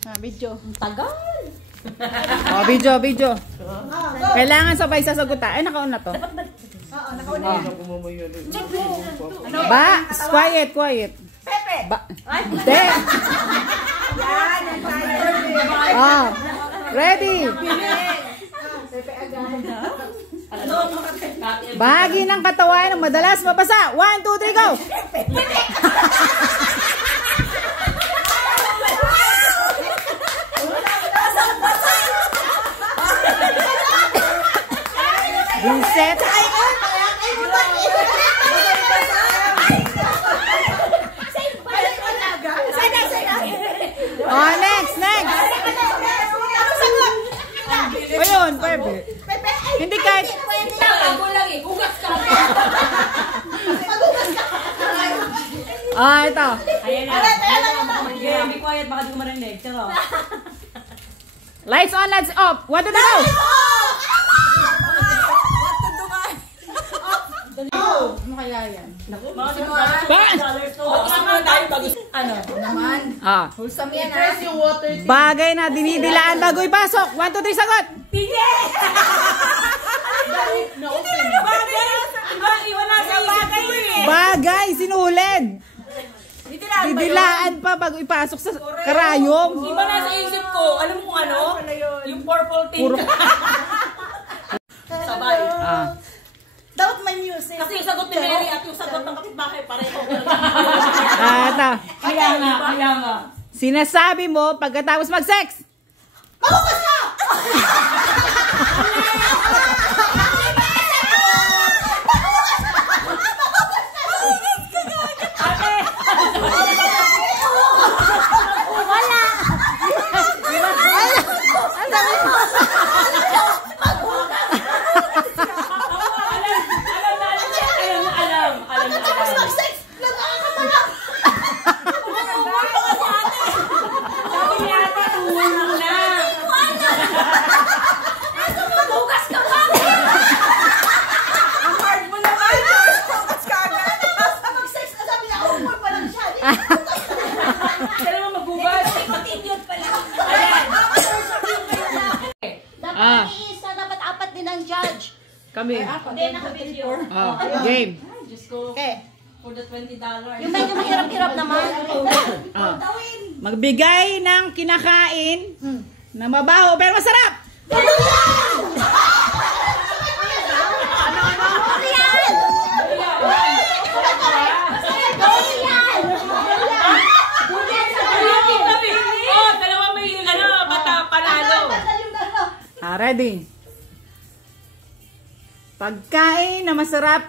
Video. Tagal. Oh, video. Kailangan sabay sasagutan. Ay, nakaon na to. Oo, nakauna yan. Check mo. Ba, quiet. Pepe. Ba, hindi. Yan, ang tayo. Ah, ready. Pepe agad. Bahagi ng katawan ng madalas mabasa. 1, 2, 3, go! Reset. Oh, next. Ayun, Pepe. Hindi kahit... Ah, ito. Ayan na. Be quiet, baka di ko marinig. Charo. Lights on, lights off. 1, 2, 3, go! Ano kaya yan? Ano? Naman. Ah. Wholesome yan, ha? Yung water. Bagay na dinidilaan bago ipasok. 1, 2, 3, sagot! Tige! Bagay, sinulid. Didilaan pa bago ipasok sa karayom. Iba na sa isip ko. Alam mo kung ano? Yung purple thing. Sabay. Ah. Dapat may music. Kasi yung sagot ni Mary at yung sagot ng kapitbahay pareho. Ito. Kaya nga. Sinasabi mo pagkatapos mag-sex. Mahukas ka! Kami. Hindi, naka-video. Oh, game. Okay. For the $20. Yung medyo mahirap-hirap naman. Magbigay ng kinakain na mabaho pero masarap. Dalawa may panalo. Ready? Pagkain na masarap,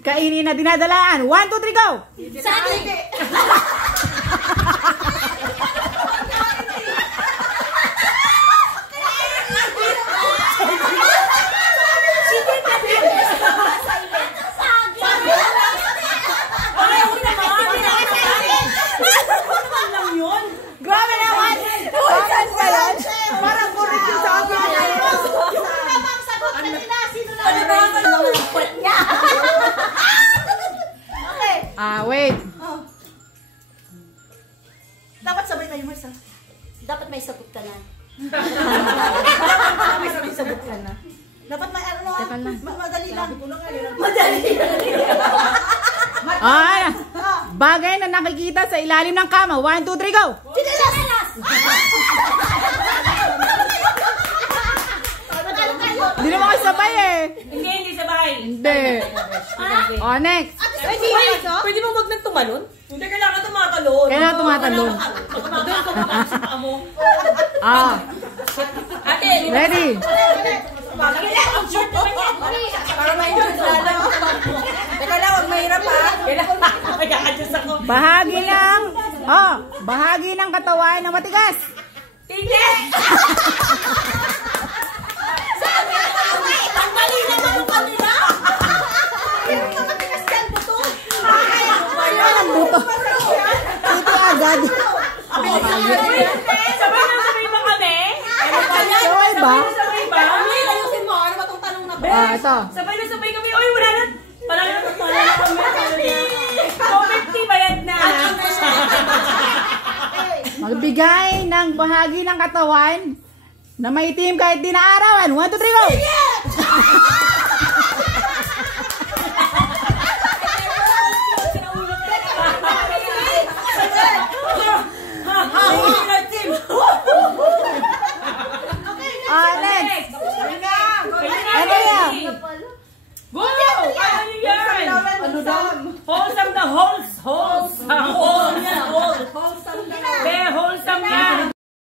kainin na dinadalaan. 1, 2, 3, go! Sagi! Grabe naman! Saan ba yan? Parang kulit yung sa akin. Yung tamang sagot kanina, sino na? Ano ba ang lumupot niya? Okay. Wait. Dapat sabay tayo, Marsa. Dapat may sagot ka na. May sagot ka na. Dapat may ano, Teka lang. madali lang. Bagay na nakikita sa ilalim ng kama. 1, 2, 3, go! Chinelas! Hindi naman kayo sabay eh. Hindi sabay. Hindi. Oh, next. Pwede mo wag nang tumalon? Hindi, kailangan tumatalon. Kailangan tumatalon. Doon ko makakas sa paa mo. Ate, Ready? ang short naman yan. Para may Diyos lalo. Teka lang, huwag mahirap ha. Kaya-adjust ako. Bahagi ng katawan na matigas. Hindi! Ang mali naman yung kanila. Pero nakatigas yan, buto. Ang buto. Ito agad. Sabay ba kami? Sabay ba? Sabay ba? Ayusin mo, ano ba itong tanong na ba? Ito. Sabay kami. Uy, wala na. Panalo kami. 250 bayad na. Magbigay ng bahagi ng katawan na maitim kahit di naarawan. 1, 2, 3, go!